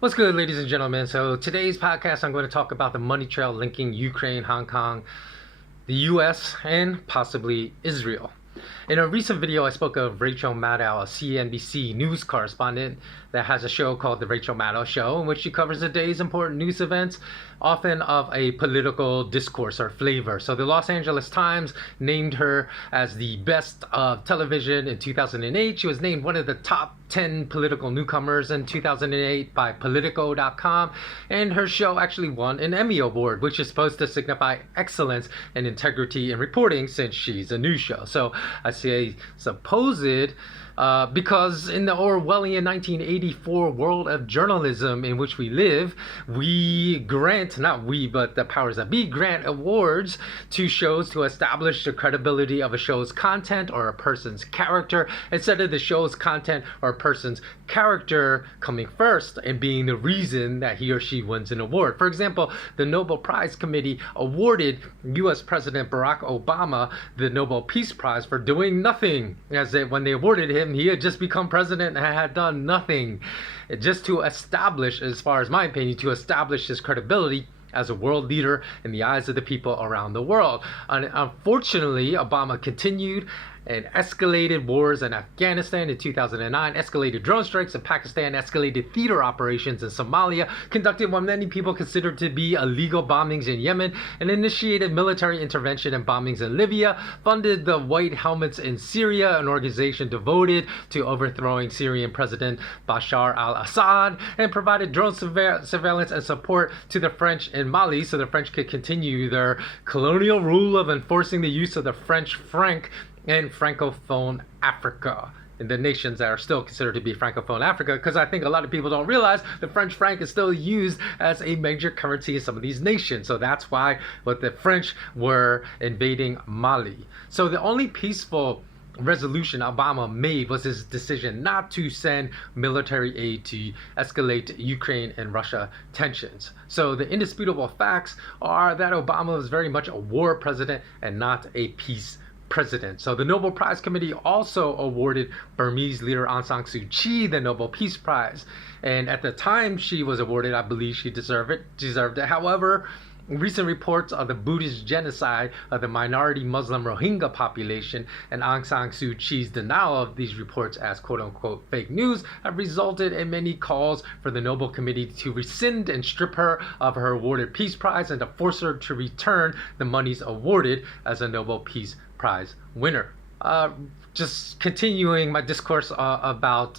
What's good, ladies and gentlemen? So today's podcast, I'm going to talk about the money trail linking Ukraine, Hong Kong, the U.S., and possibly Israel. In a recent video, I spoke of Rachel Maddow, a CNBC news correspondent that has a show called The Rachel Maddow Show, in which she covers the day's important news events, often of a political discourse or flavor. So the Los Angeles Times named her as the best of television in 2008. She was named one of the top 10 political newcomers in 2008 by Politico.com, and her show actually won an Emmy Award, which is supposed to signify excellence and integrity in reporting since she's a news show. So I say supposed because in the Orwellian 1984 world of journalism in which we live, we grant, not we, but the powers that be, grant awards to shows to establish the credibility of a show's content or a person's character, instead of the show's content or a person's character coming first and being the reason that he or she wins an award. For example, the Nobel Prize Committee awarded U.S. President Barack Obama the Nobel Peace Prize for doing nothing, as when they awarded him, he had just become president and had done nothing, just to establish, as far as my opinion, to establish his credibility as a world leader in the eyes of the people around the world. Unfortunately, Obama continued and escalated wars in Afghanistan in 2009, escalated drone strikes in Pakistan, escalated theater operations in Somalia, conducted what many people consider to be illegal bombings in Yemen, and initiated military intervention and bombings in Libya, funded the White Helmets in Syria, an organization devoted to overthrowing Syrian President Bashar al-Assad, and provided drone surveillance and support to the French in Mali so the French could continue their colonial rule of enforcing the use of the French franc in Francophone Africa, in the nations that are still considered to be Francophone Africa, because I think a lot of people don't realize the French franc is still used as a major currency in some of these nations. So that's why the French were invading Mali. So the only peaceful resolution Obama made was his decision not to send military aid to escalate Ukraine and Russia tensions. So the indisputable facts are that Obama was very much a war president and not a peace president. So the Nobel Prize Committee also awarded Burmese leader Aung San Suu Kyi the Nobel Peace Prize. And at the time she was awarded, I believe she deserved it. However, recent reports of the Buddhist genocide of the minority Muslim Rohingya population and Aung San Suu Kyi's denial of these reports as quote-unquote fake news have resulted in many calls for the Nobel Committee to rescind and strip her of her awarded Peace Prize and to force her to return the monies awarded as a Nobel Peace Prize winner. Just continuing my discourse about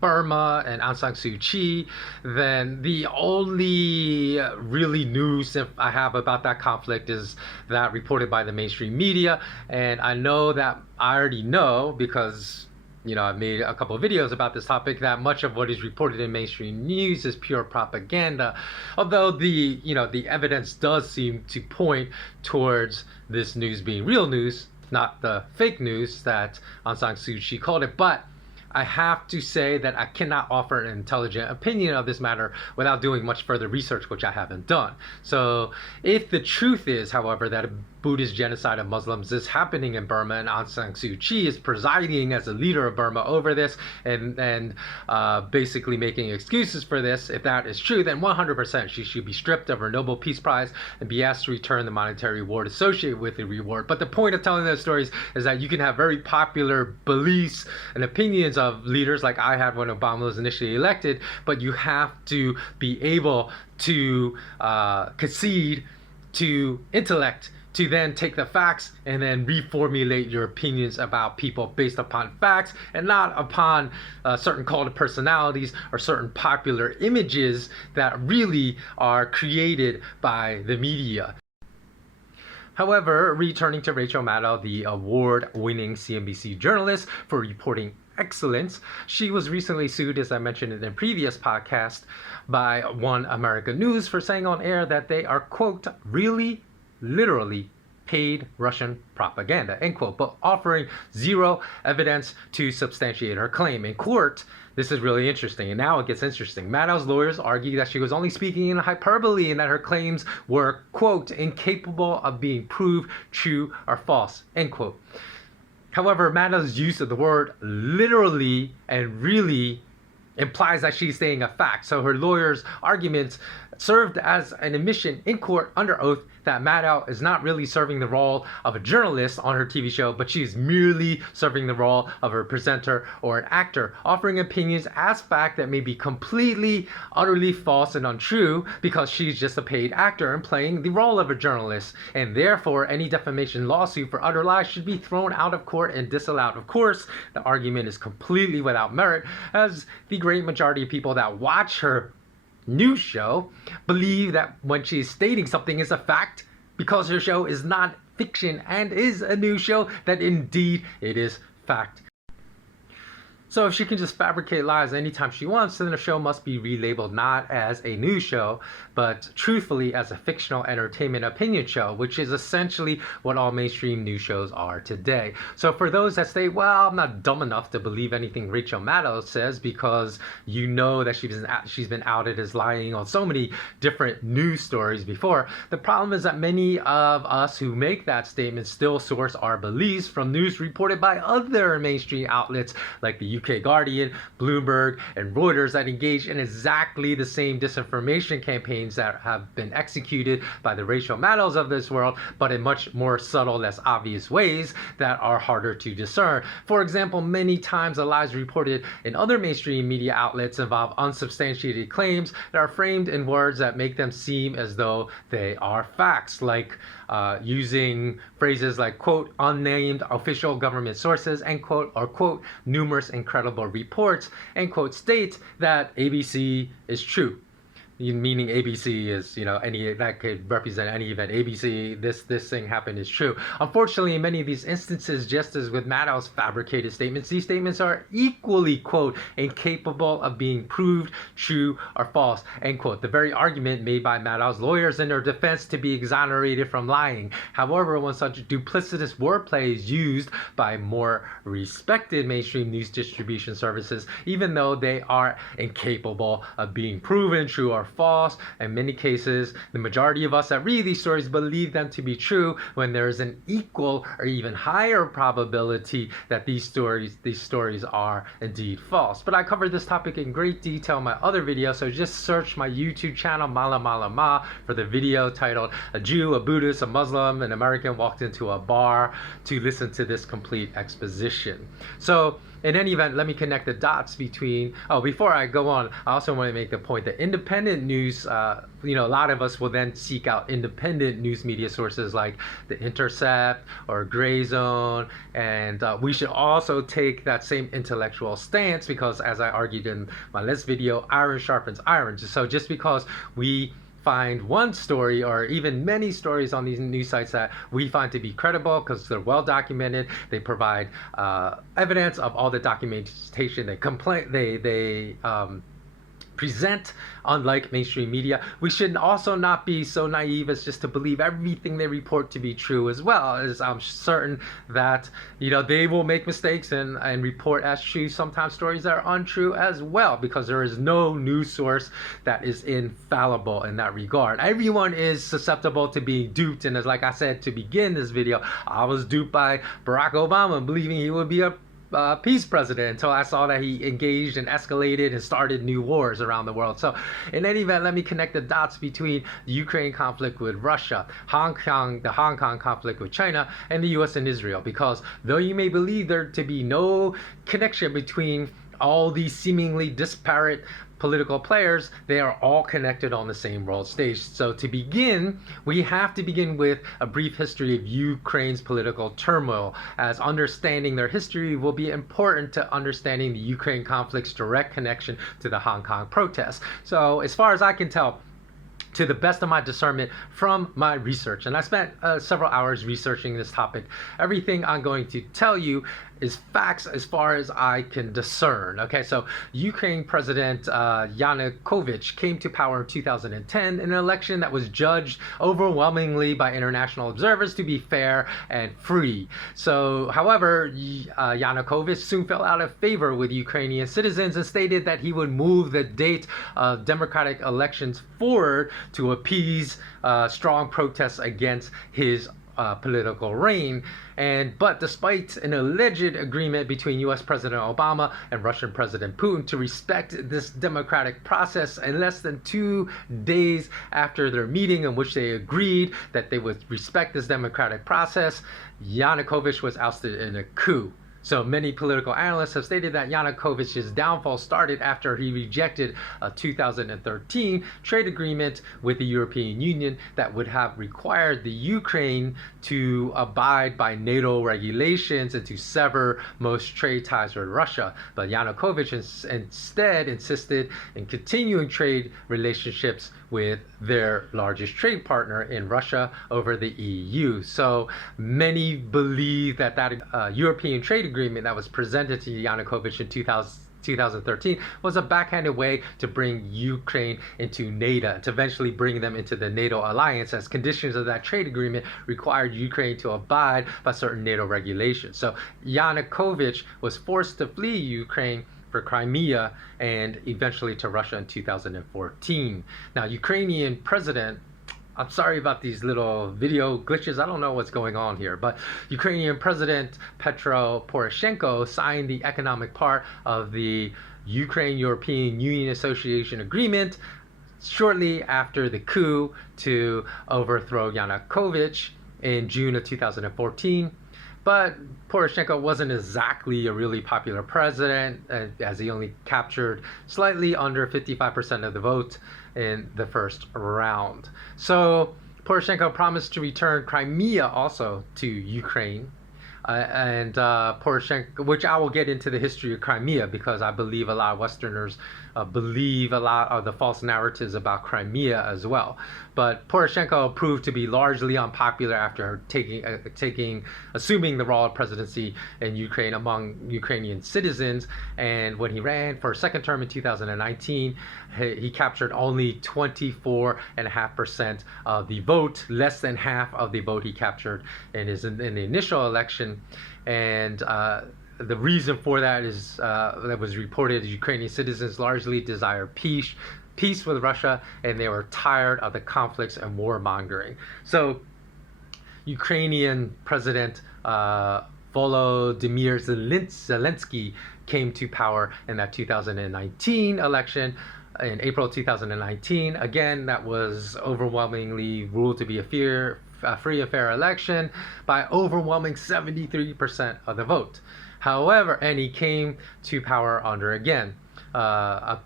Burma and Aung San Suu Kyi, then the only really news I have about that conflict is that reported by the mainstream media. And I know that I already know, because I've made a couple of videos about this topic, that much of what is reported in mainstream news is pure propaganda. Although the evidence does seem to point towards this news being real news, not the fake news that Aung San Suu Kyi called it. But I have to say that I cannot offer an intelligent opinion of this matter without doing much further research, which I haven't done. So if the truth is, however, that a Buddhist genocide of Muslims is happening in Burma and Aung San Suu Kyi is presiding as a leader of Burma over this and basically making excuses for this, if that is true, then 100% she should be stripped of her Nobel Peace Prize and be asked to return the monetary reward associated with the reward. But the point of telling those stories is that you can have very popular beliefs and opinions of leaders like I had when Obama was initially elected, but you have to be able to concede to intellect, to then take the facts and then reformulate your opinions about people based upon facts and not upon certain cult of personalities or certain popular images that really are created by the media. However, returning to Rachel Maddow, the award-winning CNBC journalist for reporting excellence, she was recently sued, as I mentioned in a previous podcast, by One America News for saying on air that they are, quote, really, literally paid Russian propaganda, end quote, but offering zero evidence to substantiate her claim. In court, this is really interesting, and now it gets interesting. Maddow's lawyers argue that she was only speaking in hyperbole and that her claims were, quote, incapable of being proved true or false, end quote. However, Maddow's use of the word literally and really implies that she's stating a fact. So her lawyer's arguments served as an admission in court under oath that Maddow is not really serving the role of a journalist on her TV show, but she's merely serving the role of a presenter or an actor, offering opinions as fact that may be completely, utterly false and untrue because she's just a paid actor and playing the role of a journalist. And therefore, any defamation lawsuit for utter lies should be thrown out of court and disallowed. Of course, the argument is completely without merit, as the great majority of people that watch her news show believe that when she's stating something is a fact, because her show is not fiction and is a news show, that indeed it is fact. So if she can just fabricate lies anytime she wants, then the show must be relabeled not as a news show, but truthfully as a fictional entertainment opinion show, which is essentially what all mainstream news shows are today. So for those that say, well, I'm not dumb enough to believe anything Rachel Maddow says, because you know that she's been outed as lying on so many different news stories before, the problem is that many of us who make that statement still source our beliefs from news reported by other mainstream outlets like the UK Guardian, Bloomberg, and Reuters that engage in exactly the same disinformation campaigns that have been executed by the Rachel Maddows of this world, but in much more subtle, less obvious ways that are harder to discern. For example, many times the lies reported in other mainstream media outlets involve unsubstantiated claims that are framed in words that make them seem as though they are facts, like using phrases like, quote, unnamed official government sources, end quote, or quote, numerous incredible reports, end quote, state that ABC is true. Meaning ABC is, any that could represent any event. ABC, this thing happened is true. Unfortunately, in many of these instances, just as with Maddow's fabricated statements, these statements are equally, quote, incapable of being proved true or false, end quote. The very argument made by Maddow's lawyers in their defense to be exonerated from lying. However, when such duplicitous wordplay is used by more respected mainstream news distribution services, even though they are incapable of being proven true or false, in many cases, the majority of us that read these stories believe them to be true when there is an equal or even higher probability that these stories are indeed false. But I covered this topic in great detail in my other video, so just search my YouTube channel, Mala Mala Ma, for the video titled "A Jew, a Buddhist, a Muslim, an American walked into a bar," to listen to this complete exposition. So in any event, let me connect the dots between, before I go on, I also want to make the point that independent news, a lot of us will then seek out independent news media sources like The Intercept or Gray Zone, and we should also take that same intellectual stance because, as I argued in my last video, iron sharpens iron. So just because we find one story or even many stories on these news sites that we find to be credible because they're well documented, they provide evidence of all the documentation they present, unlike mainstream media, we should also not be so naive as just to believe everything they report to be true as well, as I'm certain that they will make mistakes and report as true sometimes stories that are untrue as well, because there is no news source that is infallible in that regard. Everyone is susceptible to being duped, and as like I said to begin this video, I was duped by Barack Obama believing he would be a peace president until I saw that he engaged and escalated and started new wars around the world. So in any event, let me connect the dots between the Ukraine conflict with Russia, the Hong Kong conflict with China, and the US and Israel, because though you may believe there to be no connection between all these seemingly disparate political players, they are all connected on the same world stage. So to begin, we have to begin with a brief history of Ukraine's political turmoil, as understanding their history will be important to understanding the Ukraine conflict's direct connection to the Hong Kong protests. So as far as I can tell, to the best of my discernment from my research, and I spent several hours researching this topic, everything I'm going to tell you is facts as far as I can discern. Okay, so Ukraine President Yanukovych came to power in 2010 in an election that was judged overwhelmingly by international observers to be fair and free. So, however, Yanukovych soon fell out of favor with Ukrainian citizens and stated that he would move the date of democratic elections forward to appease strong protests against his political reign. But despite an alleged agreement between U.S. President Obama and Russian President Putin to respect this democratic process, in less than 2 days after their meeting in which they agreed that they would respect this democratic process, Yanukovych was ousted in a coup. So many political analysts have stated that Yanukovych's downfall started after he rejected a 2013 trade agreement with the European Union that would have required the Ukraine to abide by NATO regulations and to sever most trade ties with Russia. But Yanukovych instead insisted in continuing trade relationships with their largest trade partner in Russia over the EU. So many believe that European trade agreement that was presented to Yanukovych in 2013 was a backhanded way to bring Ukraine into NATO, to eventually bring them into the NATO alliance, as conditions of that trade agreement required Ukraine to abide by certain NATO regulations. So Yanukovych was forced to flee Ukraine for Crimea and eventually to Russia in 2014. Now, Ukrainian president, I'm sorry about these little video glitches. I don't know what's going on here, but Ukrainian President Petro Poroshenko signed the economic part of the Ukraine-European Union Association Agreement shortly after the coup to overthrow Yanukovych in June of 2014. But Poroshenko wasn't exactly a really popular president, as he only captured slightly under 55% of the vote in the first round. So Poroshenko promised to return Crimea also to Ukraine. Poroshenko, which I will get into the history of Crimea, because I believe a lot of Westerners believe a lot of the false narratives about Crimea as well. But Poroshenko proved to be largely unpopular after assuming the role of presidency in Ukraine among Ukrainian citizens. And when he ran for a second term in 2019, he captured only 24.5% of the vote, less than half of the vote he captured in the initial election. And the reason for that is that was reported, Ukrainian citizens largely desire peace with Russia, and they were tired of the conflicts and warmongering. So Ukrainian President Volodymyr Zelensky came to power in that 2019 election. In April 2019, again, that was overwhelmingly ruled to be a free and fair election by overwhelming 73% of the vote. However, and he came to power under, again, a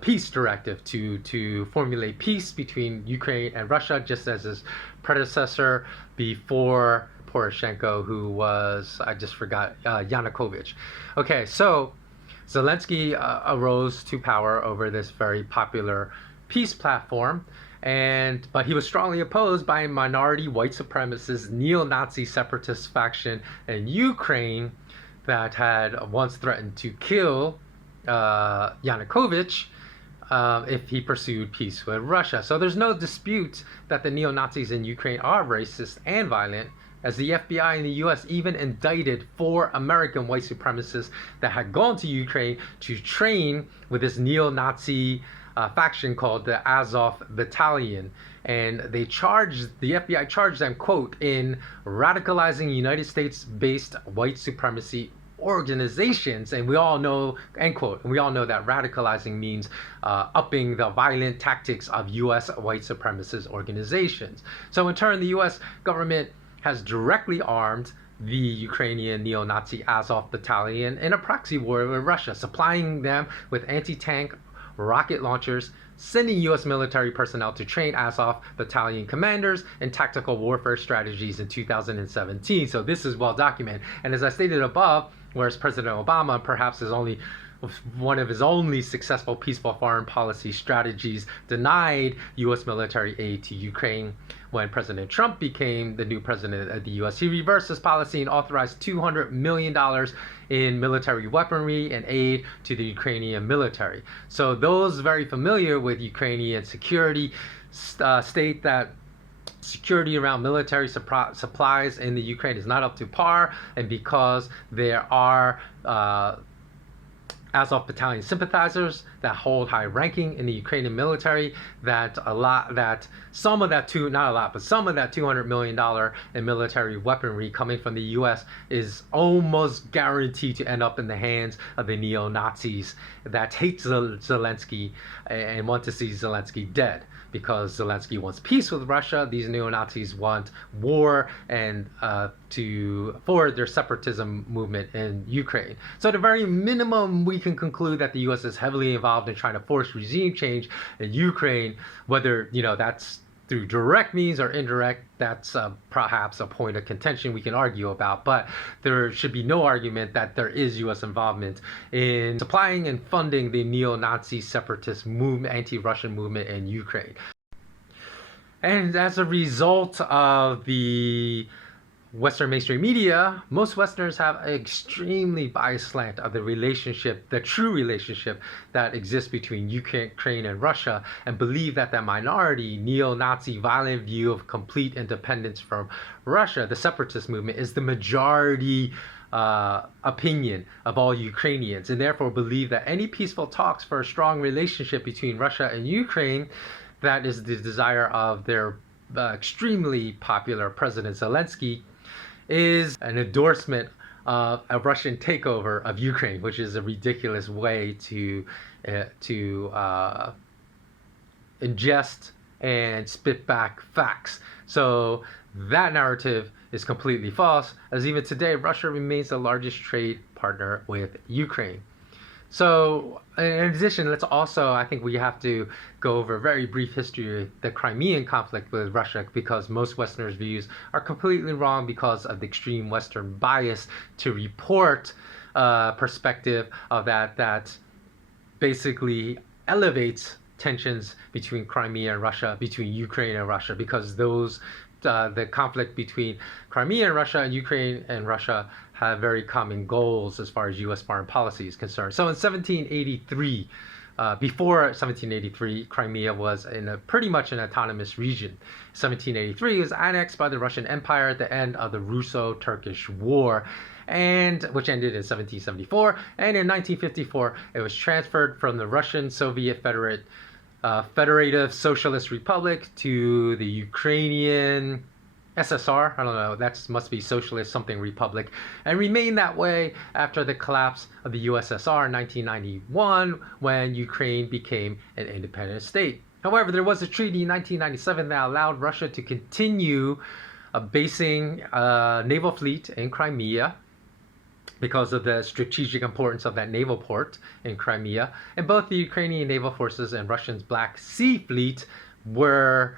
peace directive to formulate peace between Ukraine and Russia, just as his predecessor before Poroshenko, who was, I just forgot, Yanukovych. Okay, so Zelensky arose to power over this very popular peace platform, but he was strongly opposed by a minority white supremacist neo-Nazi separatist faction in Ukraine that had once threatened to kill Yanukovych if he pursued peace with Russia. So there's no dispute that the neo-Nazis in Ukraine are racist and violent, as the FBI in the US even indicted 4 American white supremacists that had gone to Ukraine to train with this neo-Nazi faction called the Azov Battalion. And the FBI charged them, quote, in radicalizing United States-based white supremacy organizations. And we all know, end quote, and we all know that radicalizing means upping the violent tactics of US white supremacist organizations. So in turn, the US government has directly armed the Ukrainian neo-Nazi Azov Battalion in a proxy war with Russia, supplying them with anti-tank rocket launchers, sending U.S. military personnel to train Azov Battalion commanders in tactical warfare strategies in 2017. So this is well documented. And as I stated above, whereas President Obama perhaps is only one of his only successful peaceful foreign policy strategies denied U.S. military aid to Ukraine. When President Trump became the new president of the U.S., he reversed his policy and authorized $200 million in military weaponry and aid to the Ukrainian military. So those very familiar with Ukrainian security state that security around military supplies in the Ukraine is not up to par, and because there are Azov battalion sympathizers that hold high ranking in the Ukrainian military, that some of that $200 million in military weaponry coming from the US is almost guaranteed to end up in the hands of the neo-Nazis that hate Zelensky and want to see Zelensky dead. Because Zelensky wants peace with Russia, these neo-Nazis want war and for their separatism movement in Ukraine. So at the very minimum, we can conclude that the U.S. is heavily involved in trying to force regime change in Ukraine, whether that's through direct means or indirect. That's perhaps a point of contention we can argue about, but there should be no argument that there is U.S. involvement in supplying and funding the neo-Nazi separatist movement, anti-Russian movement in Ukraine. And as a result of the Western mainstream media, most Westerners have an extremely biased slant of the relationship, the true relationship that exists between Ukraine and Russia, and believe that the minority, neo-Nazi, violent view of complete independence from Russia, the separatist movement, is the majority opinion of all Ukrainians, and therefore believe that any peaceful talks for a strong relationship between Russia and Ukraine, that is the desire of their extremely popular President Zelensky, is an endorsement of a Russian takeover of Ukraine, which is a ridiculous way to ingest and spit back facts. So that narrative is completely false, as even today Russia remains the largest trade partner with Ukraine. So in addition, I think we have to go over a very brief history of the Crimean conflict with Russia, because most Westerners' views are completely wrong because of the extreme Western bias to report perspective of that basically elevates tensions between Crimea and Russia, between Ukraine and Russia, because the conflict between Crimea and Russia and Ukraine and Russia have very common goals as far as U.S. foreign policy is concerned. So in 1783, before 1783, Crimea was pretty much an autonomous region. 1783 it was annexed by the Russian Empire at the end of the Russo-Turkish War, which ended in 1774. And in 1954, it was transferred from the Russian Soviet Federative Socialist Republic to the Ukrainian SSR, I don't know, that must be Socialist something Republic, and remained that way after the collapse of the USSR in 1991, when Ukraine became an independent state. However, there was a treaty in 1997 that allowed Russia to continue basing a naval fleet in Crimea because of the strategic importance of that naval port in Crimea. And both the Ukrainian naval forces and Russia's Black Sea Fleet were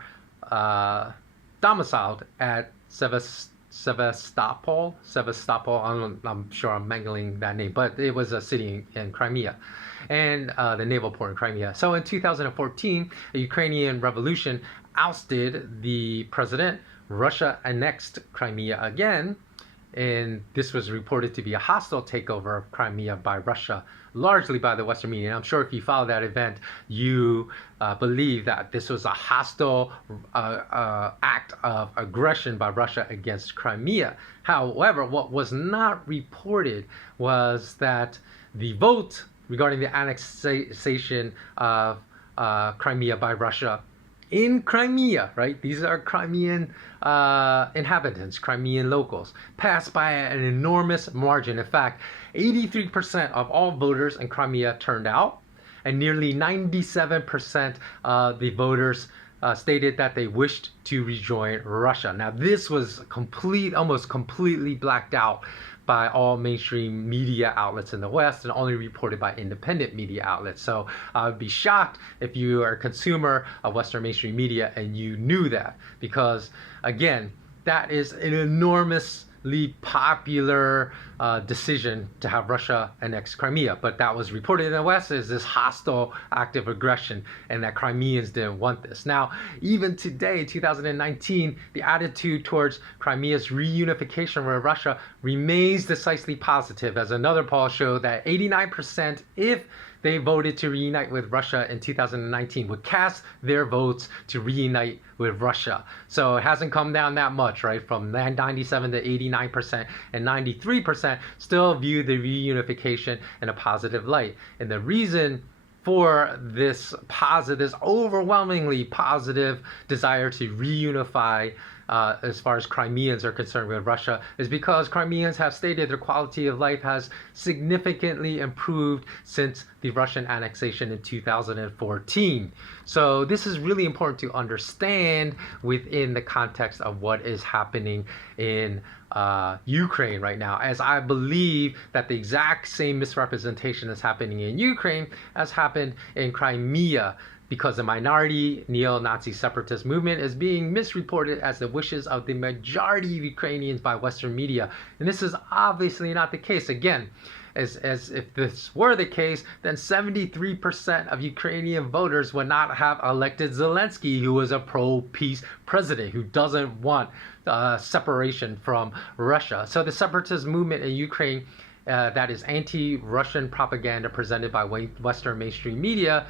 domiciled at Sevastopol. I'm sure I'm mangling that name, but it was a city in Crimea, and the naval port in Crimea. So in 2014, a Ukrainian revolution ousted the president. Russia annexed Crimea again, and this was reported to be a hostile takeover of Crimea by Russia, largely by the Western media. And I'm sure if you follow that event, you believe that this was a hostile act of aggression by Russia against Crimea. However, what was not reported was that the vote regarding the annexation of Crimea by Russia in Crimea, right? These are Crimean inhabitants, Crimean locals, passed by an enormous margin. In fact, 83% of all voters in Crimea turned out, and nearly 97% of the voters stated that they wished to rejoin Russia. Now, this was almost completely blacked out by all mainstream media outlets in the West and only reported by independent media outlets. So I would be shocked if you are a consumer of Western mainstream media and you knew that, because again, that is an enormously popular decision to have Russia annex Crimea. But that was reported in the West as this hostile act of aggression, and that Crimeans didn't want this. Now, even today, 2019, the attitude towards Crimea's reunification with Russia remains decisively positive, as another poll showed that 89%, if they voted to reunite with Russia in 2019, would cast their votes to reunite with Russia. So it hasn't come down that much, right? From 97 to 89%, and 93% still view the reunification in a positive light. And the reason for this overwhelmingly positive desire to reunify as far as Crimeans are concerned with Russia is because Crimeans have stated their quality of life has significantly improved since the Russian annexation in 2014. So this is really important to understand within the context of what is happening in Ukraine right now, as I believe that the exact same misrepresentation is happening in Ukraine as happened in Crimea, because the minority neo-Nazi separatist movement is being misreported as the wishes of the majority of Ukrainians by Western media. And this is obviously not the case. Again, as if this were the case, then 73% of Ukrainian voters would not have elected Zelensky, who is a pro-peace president, who doesn't want separation from Russia. So the separatist movement in Ukraine that is anti-Russian propaganda presented by Western mainstream media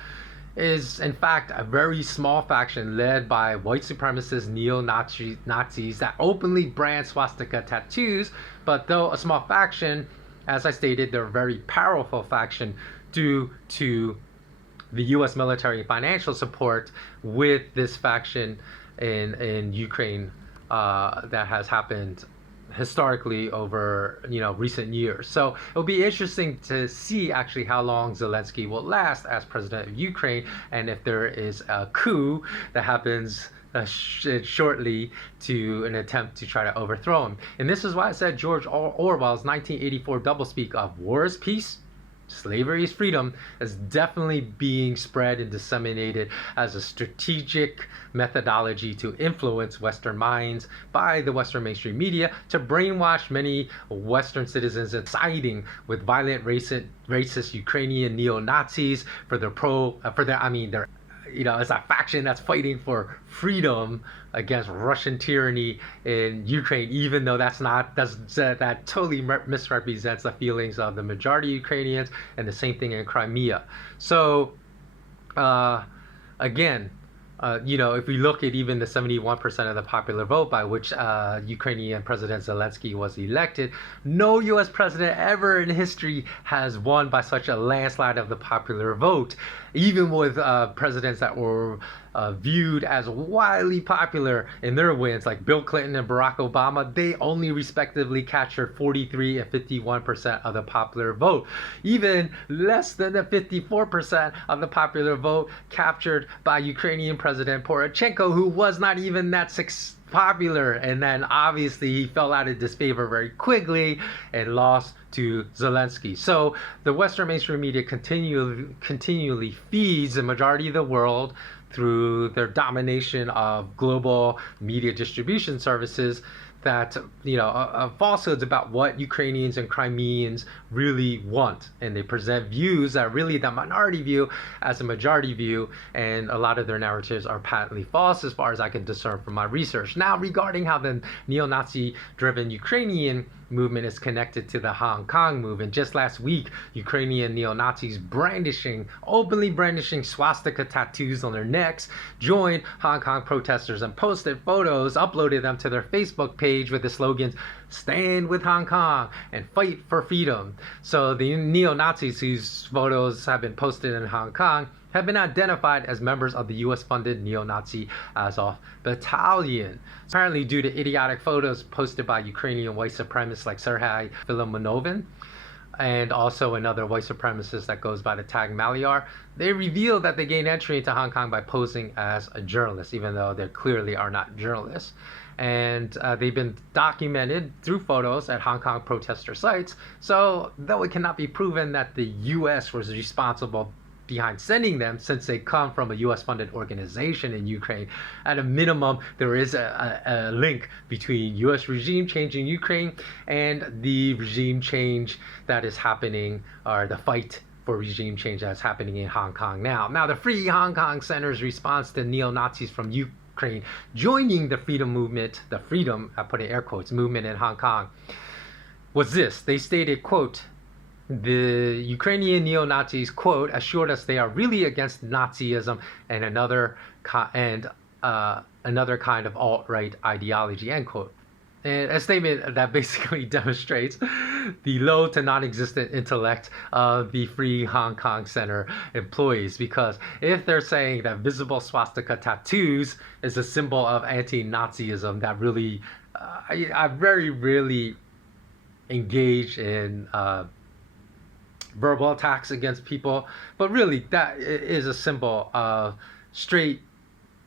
is in fact a very small faction led by white supremacist neo-Nazis that openly brand swastika tattoos. But though a small faction, as I stated, they're a very powerful faction due to the U.S. military financial support with this faction in Ukraine that has happened historically over recent years. So it'll be interesting to see actually how long Zelensky will last as president of Ukraine, and if there is a coup that happens shortly to an attempt to try to overthrow him. And this is why I said George Orwell's 1984 doublespeak of war is peace, slavery is freedom is definitely being spread and disseminated as a strategic methodology to influence Western minds by the Western mainstream media to brainwash many Western citizens and siding with violent racist Ukrainian neo-Nazis for their as a faction that's fighting for freedom against Russian tyranny in Ukraine, even though that totally misrepresents the feelings of the majority of Ukrainians, and the same thing in Crimea. So again, if we look at even the 71% of the popular vote by which Ukrainian President Zelensky was elected, no U.S. president ever in history has won by such a landslide of the popular vote. Even with presidents that were viewed as widely popular in their wins, like Bill Clinton and Barack Obama, they only respectively captured 43 and 51% of the popular vote. Even less than the 54% of the popular vote captured by Ukrainian President Poroshenko, who was not even that popular, and then obviously he fell out of disfavor very quickly and lost to Zelensky. So the Western mainstream media continually feeds the majority of the world through their domination of global media distribution services that falsehoods about what Ukrainians and Crimeans really want, and they present views that really the minority view as a majority view, and a lot of their narratives are patently false as far as I can discern from my research. Now, regarding how the neo-Nazi driven Ukrainian movement is connected to the Hong Kong movement, just last week Ukrainian neo-Nazis openly brandishing swastika tattoos on their necks joined Hong Kong protesters and posted photos, uploaded them to their Facebook page with the slogans "Stand with Hong Kong" and "Fight for Freedom." So the neo-Nazis whose photos have been posted in Hong Kong have been identified as members of the U.S.-funded neo-Nazi Azov Battalion. Apparently, due to idiotic photos posted by Ukrainian white supremacists like Sergei Filimonovin, and also another white supremacist that goes by the tag Maliar, they revealed that they gained entry into Hong Kong by posing as a journalist, even though they clearly are not journalists. And they've been documented through photos at Hong Kong protester sites. So, though it cannot be proven that the U.S. was responsible behind sending them, since they come from a U.S.-funded organization in Ukraine, at a minimum, there is a link between U.S. regime change in Ukraine and the regime change that is happening, or the fight for regime change that's happening in Hong Kong now. Now, the Free Hong Kong Center's response to neo-Nazis from Ukraine joining the freedom movement, the freedom, I put in air quotes, movement in Hong Kong, was this. They stated, quote, The Ukrainian neo-Nazis, quote, assured us they are really against Nazism and another kind of alt-right ideology, end quote. And a statement that basically demonstrates the low to non-existent intellect of the Free Hong Kong Center employees. Because if they're saying that visible swastika tattoos is a symbol of anti-Nazism, that really, I very rarely engage in verbal attacks against people, but really that is a symbol of straight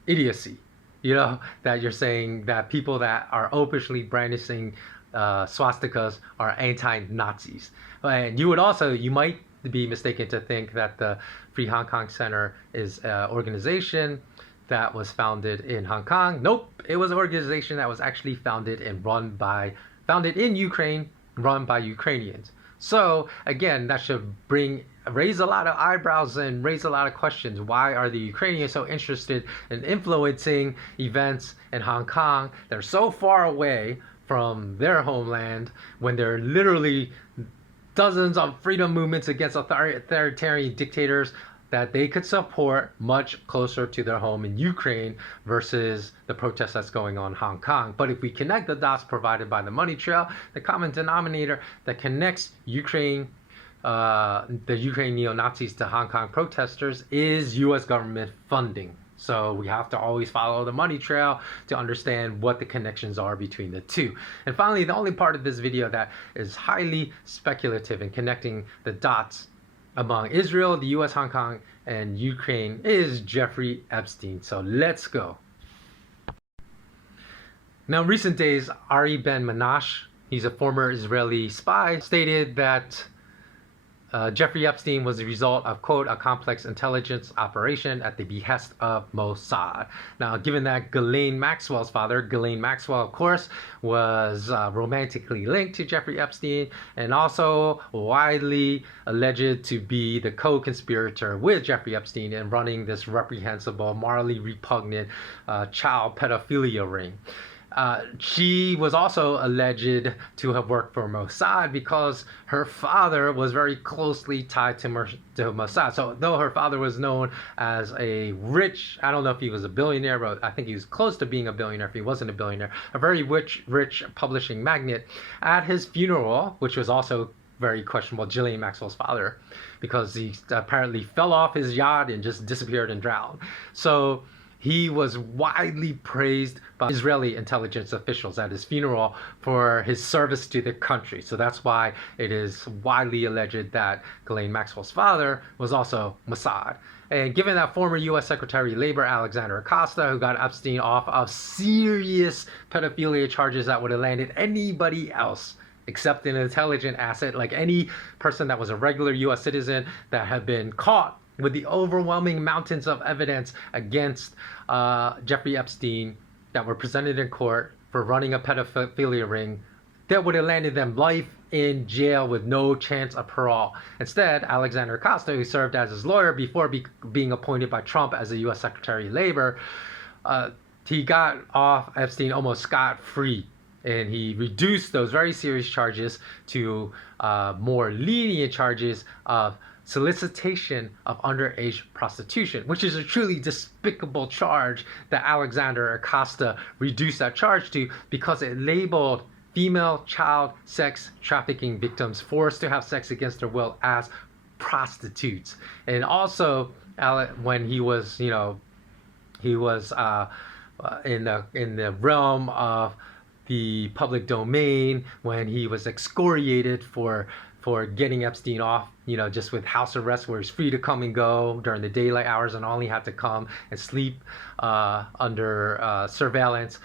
idiocy. You know, that you're saying that people that are openly brandishing swastikas are anti-Nazis. And you might be mistaken to think that the Free Hong Kong Center is an organization that was founded in Hong Kong. Nope, it was an organization that was actually founded in Ukraine, run by Ukrainians. So again, that should raise a lot of eyebrows and raise a lot of questions. Why are the Ukrainians so interested in influencing events in Hong Kong? They're so far away from their homeland when there are literally dozens of freedom movements against authoritarian dictators that they could support much closer to their home in Ukraine versus the protest that's going on in Hong Kong. But if we connect the dots provided by the money trail, the common denominator that connects the Ukraine neo-Nazis to Hong Kong protesters is U.S. government funding. So we have to always follow the money trail to understand what the connections are between the two. And finally, the only part of this video that is highly speculative in connecting the dots among Israel, the U.S., Hong Kong, and Ukraine is Jeffrey Epstein. So let's go. Now, in recent days, Ari Ben Manash, he's a former Israeli spy, stated that Jeffrey Epstein was the result of, quote, a complex intelligence operation at the behest of Mossad. Now, given that Ghislaine Maxwell's father, Ghislaine Maxwell, of course, was romantically linked to Jeffrey Epstein and also widely alleged to be the co-conspirator with Jeffrey Epstein in running this reprehensible, morally repugnant child pedophilia ring. She was also alleged to have worked for Mossad because her father was very closely tied to Mossad. So though her father was known as a rich, I don't know if he was a billionaire, but I think he was close to being a billionaire if he wasn't a billionaire, a very rich publishing magnate, at his funeral, which was also very questionable, Ghislaine Maxwell's father, because he apparently fell off his yacht and just disappeared and drowned. So he was widely praised by Israeli intelligence officials at his funeral for his service to the country. So that's why it is widely alleged that Ghislaine Maxwell's father was also Mossad. And given that former U.S. Secretary of Labor Alexander Acosta, who got Epstein off of serious pedophilia charges that would have landed anybody else except an intelligent asset, like any person that was a regular U.S. citizen that had been caught with the overwhelming mountains of evidence against Jeffrey Epstein that were presented in court for running a pedophilia ring, that would have landed them life in jail with no chance of parole. Instead, Alexander Acosta, who served as his lawyer before being appointed by Trump as a U.S. Secretary of Labor, he got off Epstein almost scot-free. And he reduced those very serious charges to more lenient charges of solicitation of underage prostitution, which is a truly despicable charge that Alexander Acosta reduced that charge to because it labeled female child sex trafficking victims forced to have sex against their will as prostitutes. And also, when he was, in the realm of the public domain, when he was excoriated for getting Epstein off, just with house arrest where he's free to come and go during the daylight hours and only had to come and sleep under surveillance.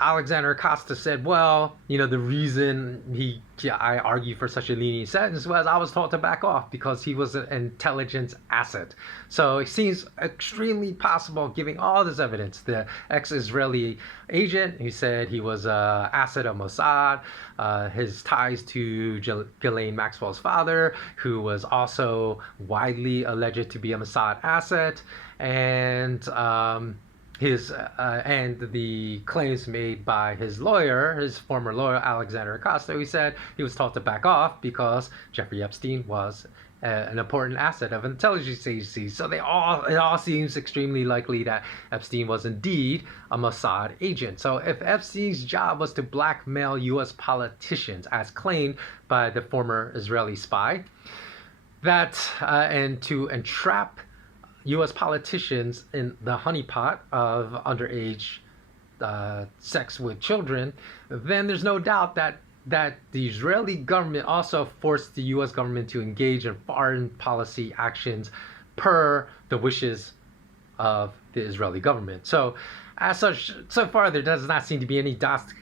Alexander Acosta said, well, the reason I argue for such a lenient sentence was I was told to back off because he was an intelligence asset. So it seems extremely possible, giving all this evidence, the ex-Israeli agent who said he was an asset of Mossad, his ties to Ghislaine Maxwell's father, who was also widely alleged to be a Mossad asset, and his and the claims made by his lawyer, his former lawyer Alexander Acosta. He said he was told to back off because Jeffrey Epstein was an important asset of intelligence agencies. So it all seems extremely likely that Epstein was indeed a Mossad agent. So if Epstein's job was to blackmail U.S. politicians, as claimed by the former Israeli spy, and to entrap U.S. politicians in the honeypot of underage sex with children, then there's no doubt that the Israeli government also forced the U.S. government to engage in foreign policy actions per the wishes of the Israeli government. So, as such, so far there does not seem to be any dots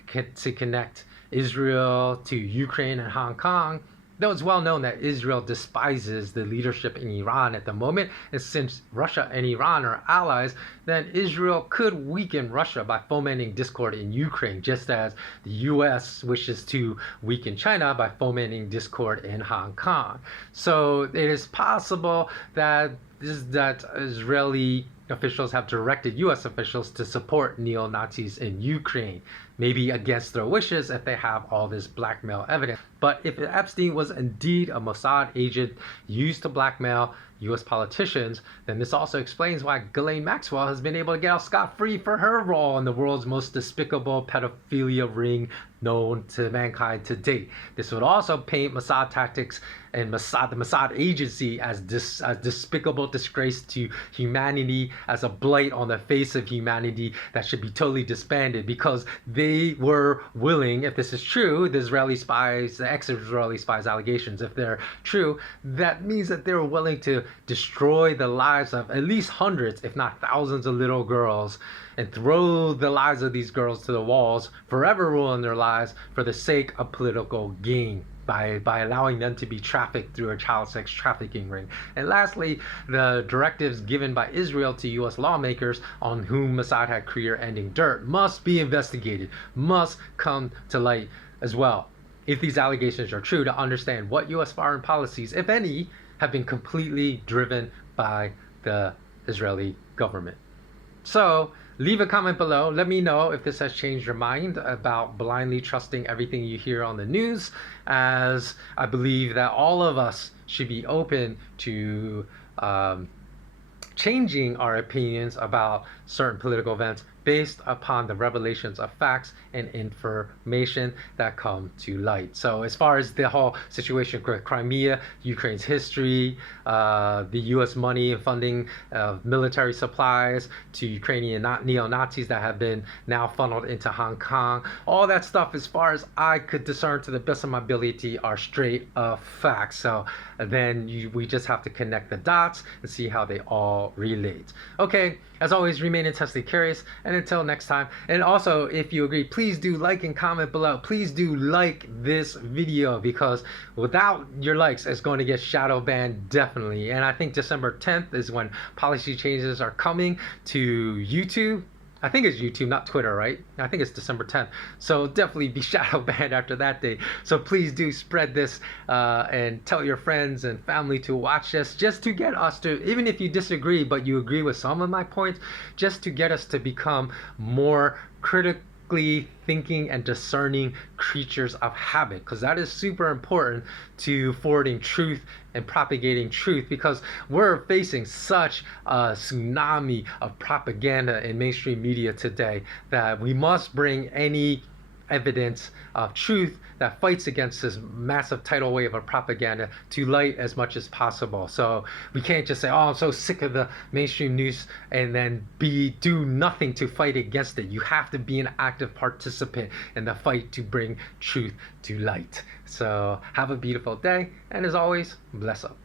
to connect Israel to Ukraine and Hong Kong. Though it's well known that Israel despises the leadership in Iran at the moment, and since Russia and Iran are allies, then Israel could weaken Russia by fomenting discord in Ukraine, just as the U.S. wishes to weaken China by fomenting discord in Hong Kong. So it is possible that Israeli officials have directed U.S. officials to support neo-Nazis in Ukraine, maybe against their wishes if they have all this blackmail evidence. But if Epstein was indeed a Mossad agent used to blackmail U.S. politicians, then this also explains why Ghislaine Maxwell has been able to get off scot-free for her role in the world's most despicable pedophilia ring known to mankind to date. This would also paint Mossad tactics and the Mossad agency as despicable disgrace to humanity, as a blight on the face of humanity that should be totally disbanded, because they were willing, if this is true, the Israeli spies, the ex-Israeli spies allegations, if they're true, that means that they were willing to destroy the lives of at least hundreds, if not thousands of little girls, and throw the lives of these girls to the walls, forever ruin their lives for the sake of political gain, by allowing them to be trafficked through a child sex trafficking ring. And lastly, the directives given by Israel to U.S. lawmakers on whom Mossad had career-ending dirt must be investigated, must come to light as well, if these allegations are true, to understand what U.S. foreign policies, if any, have been completely driven by the Israeli government. So leave a comment below. Let me know if this has changed your mind about blindly trusting everything you hear on the news, as I believe that all of us should be open to changing our opinions about certain political events based upon the revelations of facts and information that come to light. So as far as the whole situation with Crimea, Ukraine's history, the U.S. money and funding of military supplies to Ukrainian neo-Nazis that have been now funneled into Hong Kong, all that stuff, as far as I could discern to the best of my ability, are straight up facts. So then we just have to connect the dots and see how they all relate. Okay, as always, remain intensely curious, and until next time. And also, if you agree, please do like and comment below. Please do like this video, because without your likes, it's going to get shadow banned, definitely. And I think December 10th is when policy changes are coming to YouTube. I think it's YouTube, not Twitter, right? I think it's December 10th. So definitely be shadow banned after that day. So please do spread this and tell your friends and family to watch this, just to get us to, even if you disagree, but you agree with some of my points, just to get us to become more critically thinking and discerning creatures of habit, because that is super important to forwarding truth and propagating truth, because we're facing such a tsunami of propaganda in mainstream media today that we must bring any evidence of truth that fights against this massive tidal wave of propaganda to light as much as possible. So we can't just say, oh, I'm so sick of the mainstream news, and then do nothing to fight against it. You have to be an active participant in the fight to bring truth to light. So have a beautiful day, and as always, bless up.